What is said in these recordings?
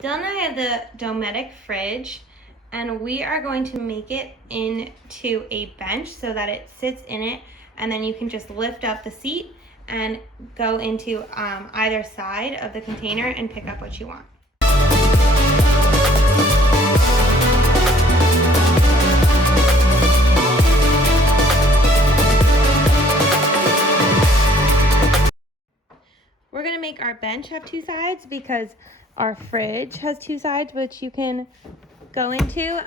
Dylan and I have the Dometic fridge, and we are going to make it into a bench so that it sits in it, and then you can just lift up the seat and go into either side of the container and pick up what you want. We're gonna make our bench have two sides because our fridge has two sides which you can go into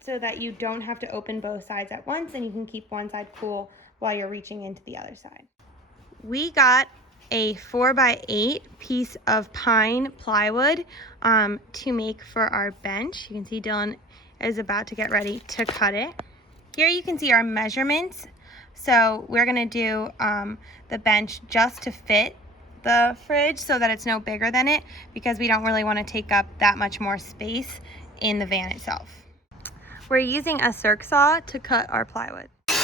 so that you don't have to open both sides at once and you can keep one side cool while you're reaching into the other side. We got a 4x8 piece of pine plywood to make for our bench. You can see Dylan is about to get ready to cut it. Here you can see our measurements. So we're gonna do the bench just to fit the fridge so that it's no bigger than it, because we don't really want to take up that much more space in the van itself. We're using a circ saw to cut our plywood. We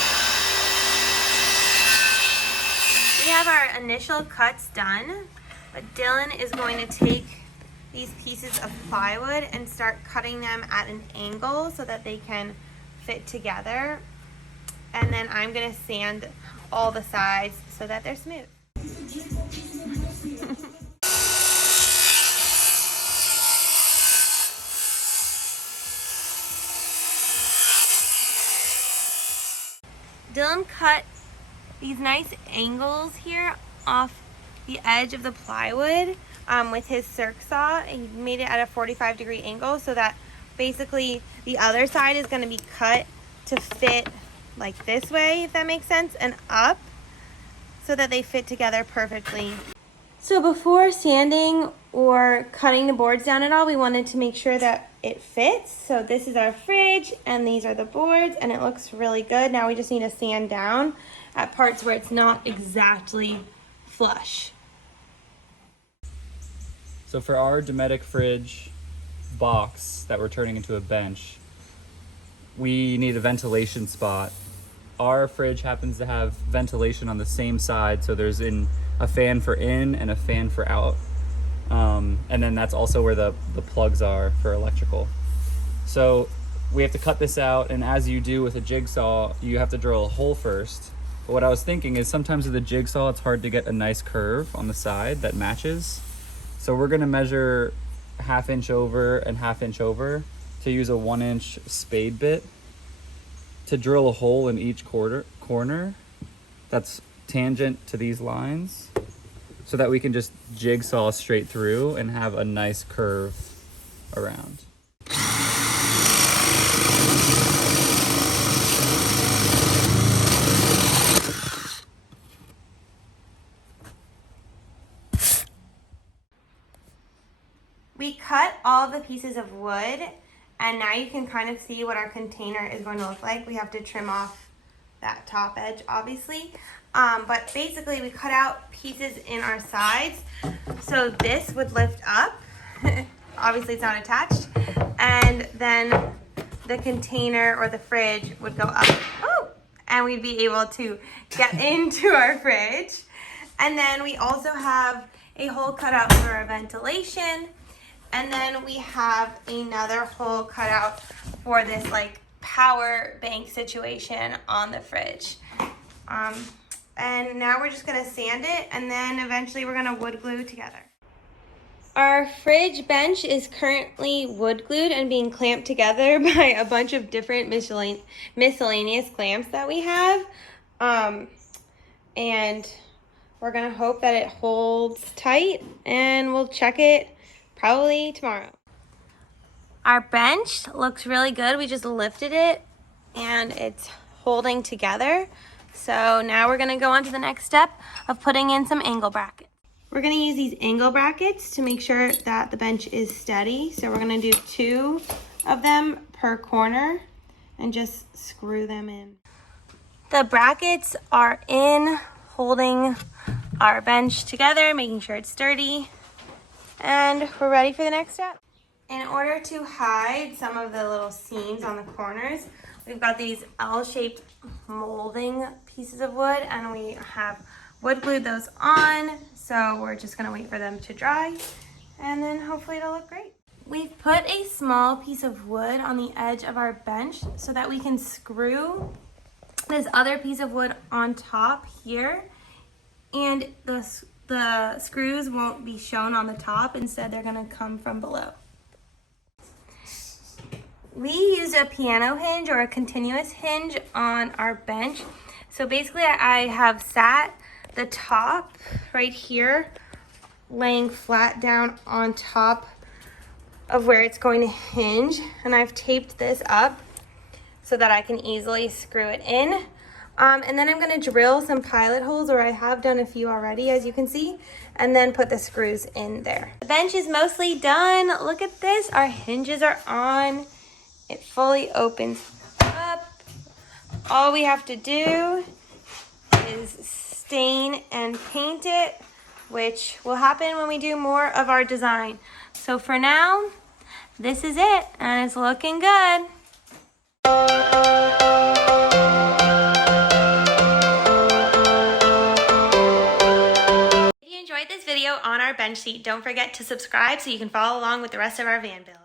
have our initial cuts done, but Dylan is going to take these pieces of plywood and start cutting them at an angle so that they can fit together. And then I'm going to sand all the sides so that they're smooth. Dylan cut these nice angles here off the edge of the plywood with his circ saw. He made it at a 45-degree angle so that basically the other side is going to be cut to fit like this way, if that makes sense, and up so that they fit together perfectly. So before sanding or cutting the boards down at all, we wanted to make sure that it fits. So this is our fridge and these are the boards and it looks really good. Now we just need to sand down at parts where it's not exactly flush. So for our Dometic fridge box that we're turning into a bench, we need a ventilation spot. Our fridge happens to have ventilation on the same side, so there's a fan for in and a fan for out. And then that's also where the plugs are for electrical. So we have to cut this out, and as you do with a jigsaw, you have to drill a hole first. But what I was thinking is sometimes with a jigsaw, it's hard to get a nice curve on the side that matches. So we're gonna measure 1/2 inch over and 1/2 inch over to use a 1-inch spade bit to drill a hole in each corner that's tangent to these lines so that we can just jigsaw straight through and have a nice curve around. We cut all the pieces of wood, and now you can kind of see what our container is going to look like. We have to trim off that top edge, obviously. But basically we cut out pieces in our sides. So this would lift up. Obviously it's not attached. And then the container or the fridge would go up. Oh! And we'd be able to get into our fridge. And then we also have a hole cut out for our ventilation. And then we have another hole cut out for this like power bank situation on the fridge. And now we're just gonna sand it, and then eventually we're gonna wood glue together. Our fridge bench is currently wood glued and being clamped together by a bunch of different miscellaneous clamps that we have. And we're gonna hope that it holds tight, and we'll check it probably tomorrow. Our bench looks really good. We just lifted it and it's holding together. So now we're gonna go on to the next step of putting in some angle brackets. We're gonna use these angle brackets to make sure that the bench is steady. So we're gonna do 2 of them per corner and just screw them in. The brackets are in, holding our bench together, making sure it's sturdy. And we're ready for the next step. In order to hide some of the little seams on the corners, we've got these L-shaped molding pieces of wood, and we have wood glued those on. So we're just gonna wait for them to dry, and then hopefully it'll look great. put a small piece of wood on the edge of our bench so that we can screw this other piece of wood on top here, and the screws won't be shown on the top. Instead, they're gonna come from below. We use a piano hinge or a continuous hinge on our bench. So basically I have sat the top right here, laying flat down on top of where it's going to hinge, and I've taped this up so that I can easily screw it in. And then I'm gonna drill some pilot holes, or I have done a few already, as you can see, and then put the screws in there. The bench is mostly done. Look at this, our hinges are on. It fully opens up. All we have to do is stain and paint it, which will happen when we do more of our design. So for now, this is it, and it's looking good. If you enjoyed this video on our bench seat, don't forget to subscribe so you can follow along with the rest of our van build.